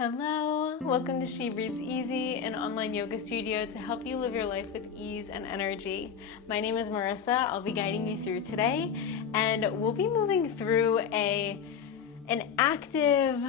Hello, welcome to She Breathes Easy, an online yoga studio to help you live your life with ease and energy. My name is Marissa. I'll be guiding you through today, and we'll be moving through an active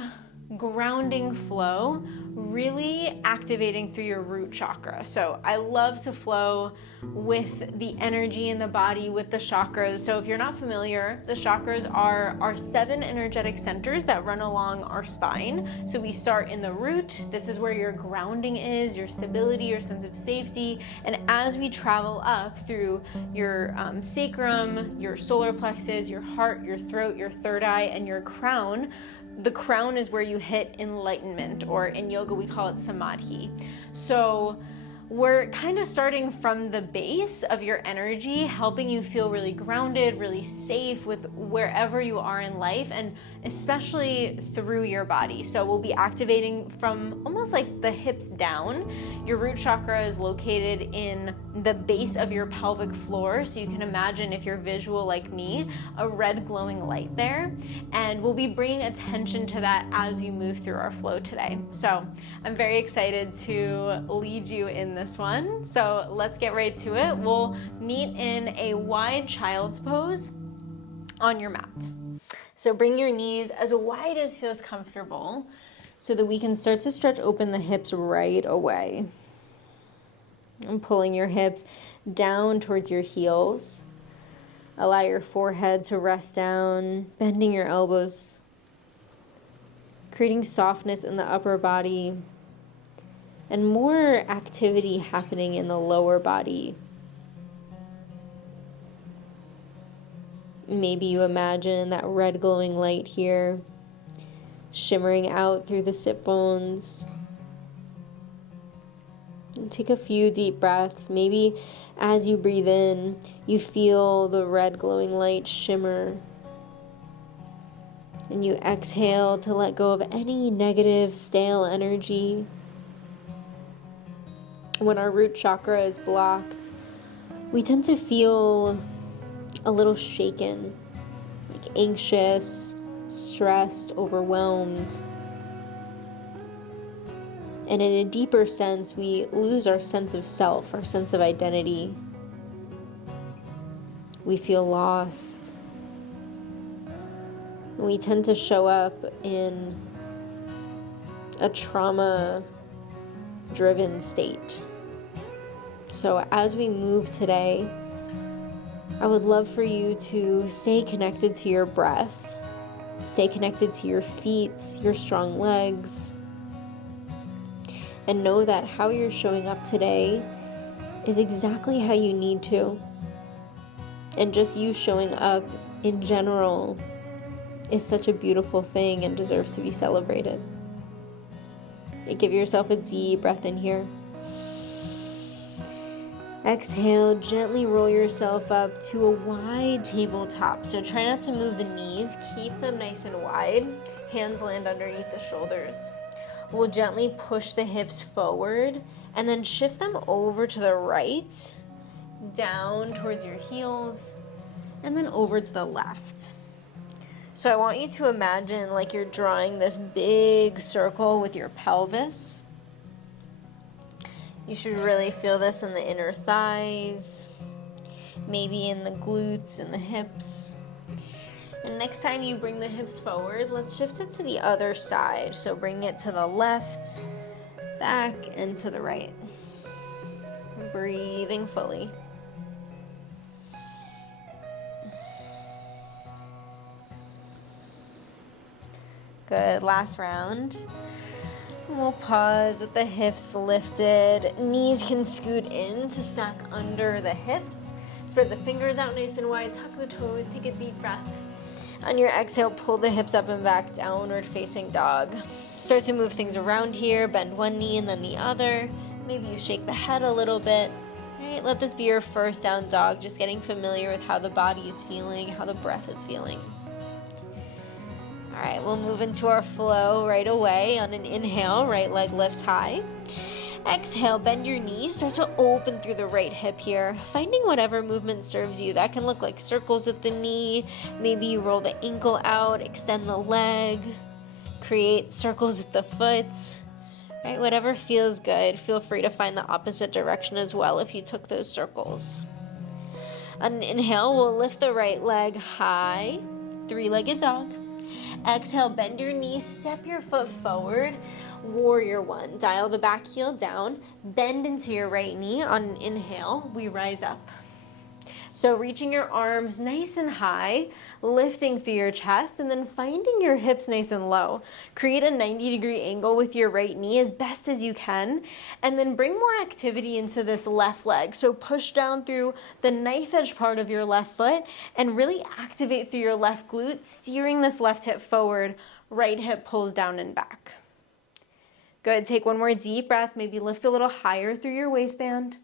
grounding flow, really activating through your root chakra. So I love to flow with the energy in the body, with the chakras. So if you're not familiar, the chakras are our 7 energetic centers that run along our spine. So we start in the root. This is where your grounding is, your stability, your sense of safety. And as we travel up through your sacrum, your solar plexus, your heart, your throat, your third eye, and your crown, the crown is where you hit enlightenment, or in yoga we call it samadhi. So we're kind of starting from the base of your energy, helping you feel really grounded, really safe with wherever you are in life, and especially through your body. So we'll be activating from almost like the hips down. Your root chakra is located in the base of your pelvic floor. So you can imagine, if you're visual like me, a red glowing light there. And we'll be bringing attention to that as you move through our flow today. So I'm very excited to lead you in this one. So let's get right to it. We'll meet in a wide child's pose on your mat. So bring your knees as wide as feels comfortable so that we can start to stretch open the hips right away. And pulling your hips down towards your heels. Allow your forehead to rest down, bending your elbows, creating softness in the upper body, and more activity happening in the lower body. Maybe you imagine that red glowing light here, shimmering out through the sit bones. And take a few deep breaths. Maybe as you breathe in, you feel the red glowing light shimmer. And you exhale to let go of any negative, stale energy. When our root chakra is blocked, we tend to feel a little shaken, like anxious, stressed, overwhelmed. And in a deeper sense, we lose our sense of self, our sense of identity. We feel lost. And we tend to show up in a trauma-driven state. So as we move today, I would love for you to stay connected to your breath, stay connected to your feet, your strong legs, and know that how you're showing up today is exactly how you need to. And just you showing up in general is such a beautiful thing and deserves to be celebrated. Give yourself a deep breath in here. Exhale, gently roll yourself up to a wide tabletop. So try not to move the knees, keep them nice and wide. Hands land underneath the shoulders. We'll gently push the hips forward and then shift them over to the right, down towards your heels, and then over to the left. So I want you to imagine like you're drawing this big circle with your pelvis. You should really feel this in the inner thighs, maybe in the glutes and the hips. And next time you bring the hips forward, let's shift it to the other side. So bring it to the left, back, and to the right. Breathing fully. Good, last round. We'll pause with the hips lifted. Knees can scoot in to stack under the hips. Spread the fingers out nice and wide. Tuck the toes. Take a deep breath. On your exhale, pull the hips up and back, downward facing dog. Start to move things around here. Bend one knee and then the other. Maybe you shake the head a little bit. All right, let this be your first down dog. Just getting familiar with how the body is feeling, how the breath is feeling. All right, we'll move into our flow right away. On an inhale, right leg lifts high. Exhale, bend your knees, start to open through the right hip here, finding whatever movement serves you. That can look like circles at the knee. Maybe you roll the ankle out, extend the leg. create circles with the foot, right? Whatever feels good. Feel free to find the opposite direction as well if you took those circles. On an inhale, we'll lift the right leg high, three-legged dog. Exhale, bend your knees, step your foot forward, warrior one. Dial the back heel down, bend into your right knee. On an inhale, we rise up. So reaching your arms nice and high, lifting through your chest, and then finding your hips nice and low. Create a 90-degree angle with your right knee as best as you can, and then bring more activity into this left leg. So push down through the knife edge part of your left foot and really activate through your left glute, steering this left hip forward, right hip pulls down and back. Good, take one more deep breath, maybe lift a little higher through your waistband.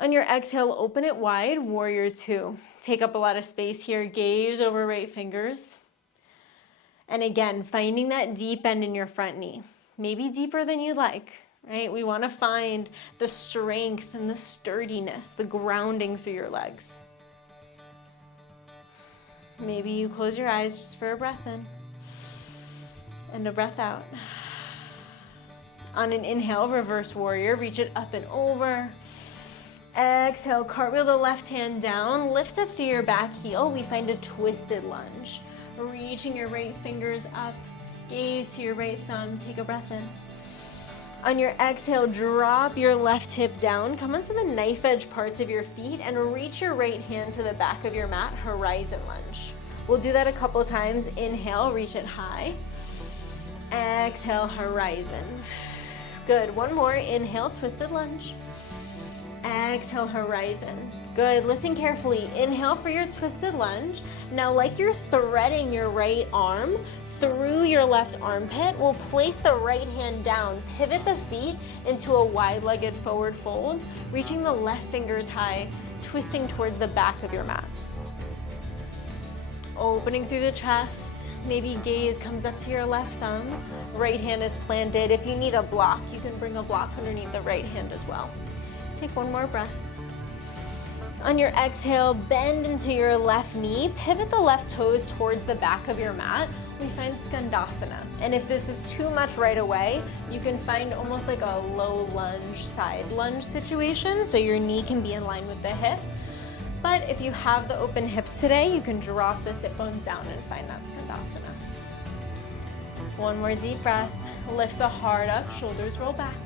On your exhale, open it wide, warrior two. Take up a lot of space here, gaze over right fingers. And again, finding that deep bend in your front knee, maybe deeper than you'd like, right? We want to find the strength and the sturdiness, the grounding through your legs. Maybe you close your eyes just for a breath in and a breath out. On an inhale, reverse warrior, reach it up and over. Exhale, cartwheel the left hand down, lift up through your back heel. We find a twisted lunge. Reaching your right fingers up, gaze to your right thumb, take a breath in. On your exhale, drop your left hip down, come onto the knife edge parts of your feet and reach your right hand to the back of your mat, horizon lunge. We'll do that a couple times. Inhale, reach it high. Exhale, horizon. Good, one more. Inhale, twisted lunge. Exhale, horizon. Good, listen carefully. Inhale for your twisted lunge. Now, like you're threading your right arm through your left armpit, we'll place the right hand down, pivot the feet into a wide-legged forward fold, reaching the left fingers high, twisting towards the back of your mat. Opening through the chest, maybe gaze comes up to your left thumb, right hand is planted. If you need a block, you can bring a block underneath the right hand as well. Take one more breath. On your exhale, bend into your left knee, pivot the left toes towards the back of your mat. We find Skandasana. And if this is too much right away, you can find almost like a low lunge, side lunge situation, so your knee can be in line with the hip. But if you have the open hips today, you can drop the sit bones down and find that Skandasana. One more deep breath. Lift the heart up, shoulders roll back.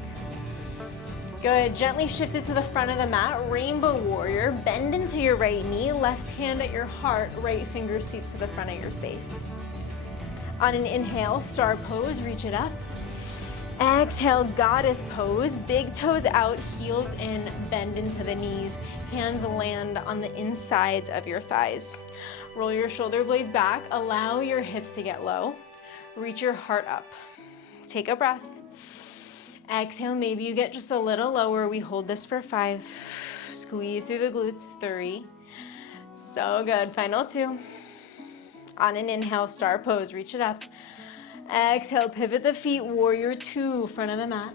Good, gently shift it to the front of the mat, rainbow warrior, bend into your right knee, left hand at your heart, right finger sweep to the front of your space. On an inhale, star pose, reach it up. Exhale, goddess pose, big toes out, heels in, bend into the knees, hands land on the insides of your thighs. Roll your shoulder blades back, allow your hips to get low, reach your heart up. Take a breath. Exhale, maybe you get just a little lower. We hold this for 5. Squeeze through the glutes, 3. So good, final 2. On an inhale, star pose, reach it up. Exhale, pivot the feet, warrior 2, front of the mat.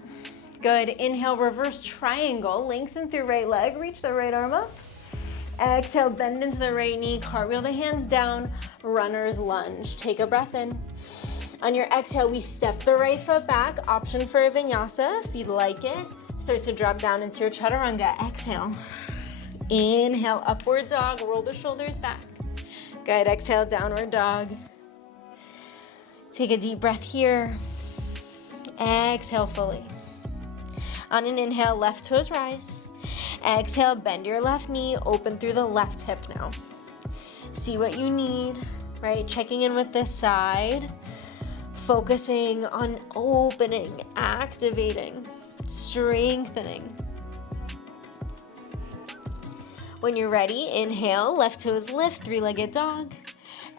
Good, inhale, reverse triangle, lengthen through right leg, reach the right arm up. Exhale, bend into the right knee, cartwheel the hands down, runner's lunge. Take a breath in. On your exhale, we step the right foot back, option for a vinyasa if you'd like it. Start to drop down into your chaturanga. Exhale. Inhale, upward dog, roll the shoulders back. Good, exhale, downward dog. Take a deep breath here. Exhale fully. On an inhale, left toes rise. Exhale, bend your left knee, open through the left hip now. See what you need, right? Checking in with this side. Focusing on opening, activating, strengthening. When you're ready, inhale, left toes lift, three-legged dog.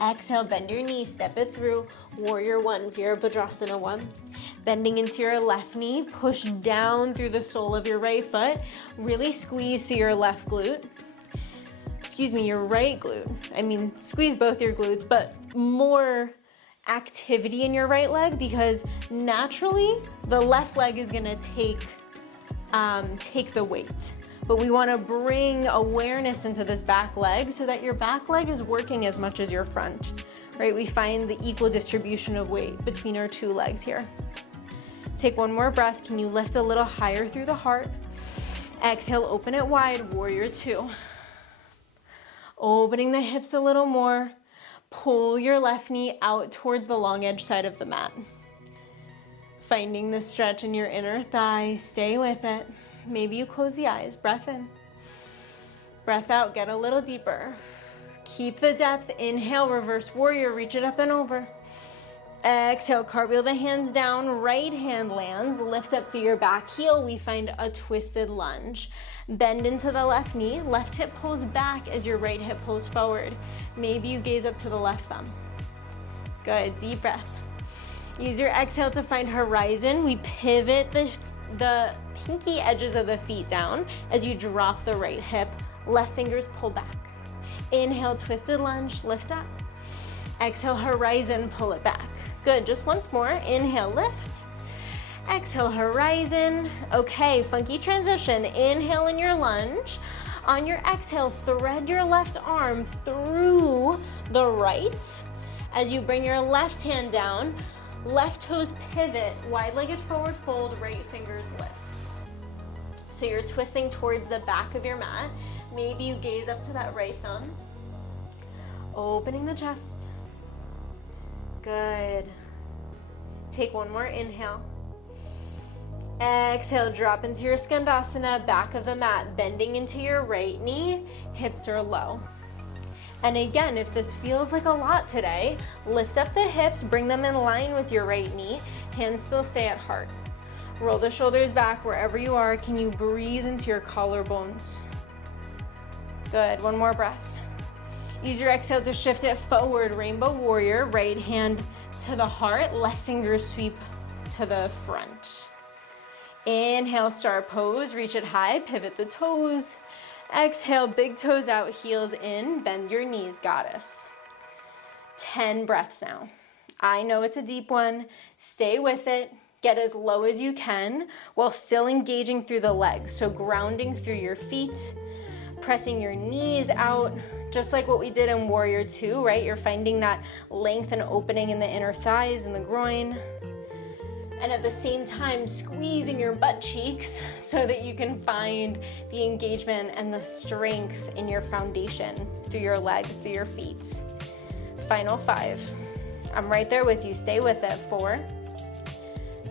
Exhale, bend your knee, step it through, warrior 1, Virabhadrasana 1. Bending into your left knee, push down through the sole of your right foot, really squeeze through your left glute. Your right glute. Squeeze both your glutes, but more activity in your right leg because naturally the left leg is gonna take the weight. But we wanna bring awareness into this back leg so that your back leg is working as much as your front, right? We find the equal distribution of weight between our two legs here. Take one more breath. Can you lift a little higher through the heart? Exhale, open it wide, warrior two. Opening the hips a little more. Pull your left knee out towards the long edge side of the mat. Finding the stretch in your inner thigh, stay with it. Maybe you close the eyes, breath in. Breath out, get a little deeper. Keep the depth, inhale, reverse warrior, reach it up and over. Exhale, cartwheel the hands down, right hand lands, lift up through your back heel, we find a twisted lunge. Bend into the left knee, left hip pulls back as your right hip pulls forward. Maybe you gaze up to the left thumb. Good, deep breath. Use your exhale to find horizon. We pivot the pinky edges of the feet down as you drop the right hip. Left fingers pull back. Inhale, twisted lunge, lift up. Exhale, horizon, pull it back. Good, just once more. Inhale, lift. Exhale, horizon. Okay, funky transition. Inhale in your lunge. On your exhale, thread your left arm through the right. As you bring your left hand down, left toes pivot, wide-legged forward fold, right fingers lift. So you're twisting towards the back of your mat. Maybe you gaze up to that right thumb. Opening the chest. Good. Take one more inhale. Exhale, drop into your Skandasana, back of the mat, bending into your right knee, hips are low. And again, if this feels like a lot today, lift up the hips, bring them in line with your right knee, hands still stay at heart. Roll the shoulders back wherever you are. Can you breathe into your collarbones? Good, one more breath. Use your exhale to shift it forward, rainbow warrior, right hand to the heart, left fingers sweep to the front. Inhale, star pose, reach it high, pivot the toes. Exhale, big toes out, heels in, bend your knees, goddess. 10 breaths now. I know it's a deep one. Stay with it. Get as low as you can while still engaging through the legs. So grounding through your feet, pressing your knees out, just like what we did in Warrior 2, right? You're finding that length and opening in the inner thighs and the groin. And at the same time, squeezing your butt cheeks so that you can find the engagement and the strength in your foundation through your legs, through your feet. Final 5. I'm right there with you. Stay with it. 4,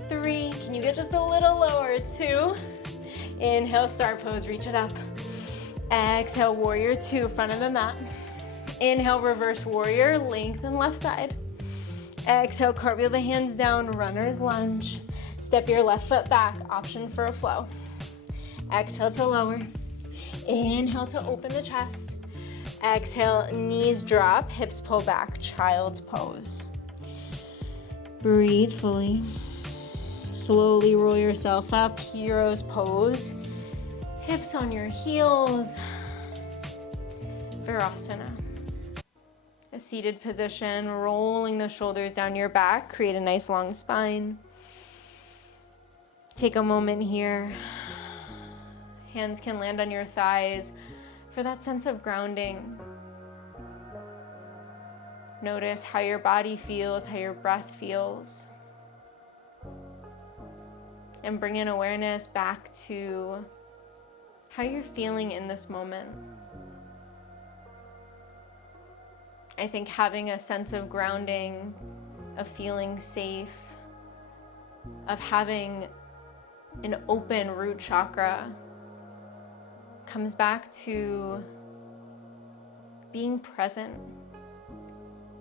3. Can you get just a little lower? 2. Inhale, star pose. Reach it up. Exhale, warrior 2, front of the mat. Inhale, reverse warrior, lengthen left side. Exhale, cartwheel the hands down, runner's lunge. Step your left foot back, option for a flow. Exhale to lower. Inhale to open the chest. Exhale, knees drop, hips pull back, child's pose. Breathe fully. Slowly roll yourself up, hero's pose. Hips on your heels. Virasana. A seated position, rolling the shoulders down your back, create a nice long spine. Take a moment here. Hands can land on your thighs for that sense of grounding. Notice how your body feels, how your breath feels. And bring in awareness back to how you're feeling in this moment. I think having a sense of grounding, of feeling safe, of having an open root chakra comes back to being present,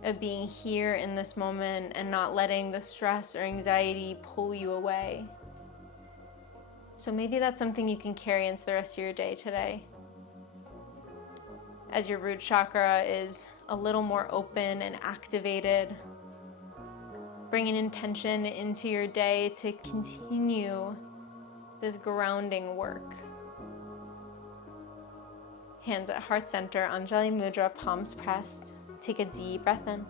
of being here in this moment and not letting the stress or anxiety pull you away. So maybe that's something you can carry into the rest of your day today. As your root chakra is a little more open and activated, bring an intention into your day to continue this grounding work. Hands at heart center, Anjali Mudra, palms pressed. Take a deep breath in.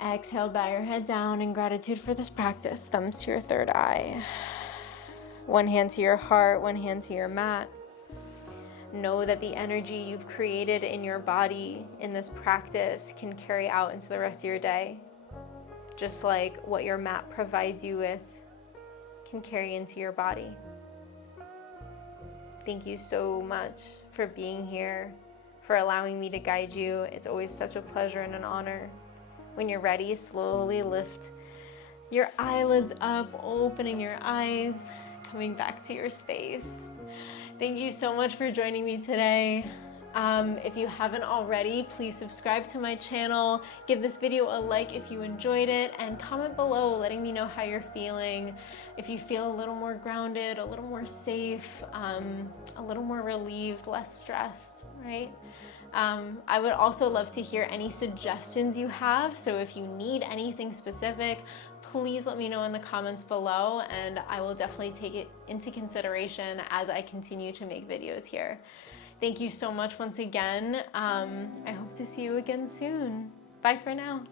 Exhale, bow your head down in gratitude for this practice. Thumbs to your third eye. One hand to your heart, one hand to your mat. Know that the energy you've created in your body in this practice can carry out into the rest of your day. Just like what your mat provides you with can carry into your body. Thank you so much for being here, for allowing me to guide you. It's always such a pleasure and an honor. When you're ready, slowly lift your eyelids up, opening your eyes, coming back to your space. Thank you so much for joining me today. If you haven't already, please subscribe to my channel, give this video a like if you enjoyed it, and comment below letting me know how you're feeling. If you feel a little more grounded, a little more safe, a little more relieved, less stressed, right? I would also love to hear any suggestions you have. So if you need anything specific, please let me know in the comments below, and I will definitely take it into consideration as I continue to make videos here. Thank you so much once again. I hope to see you again soon. Bye for now.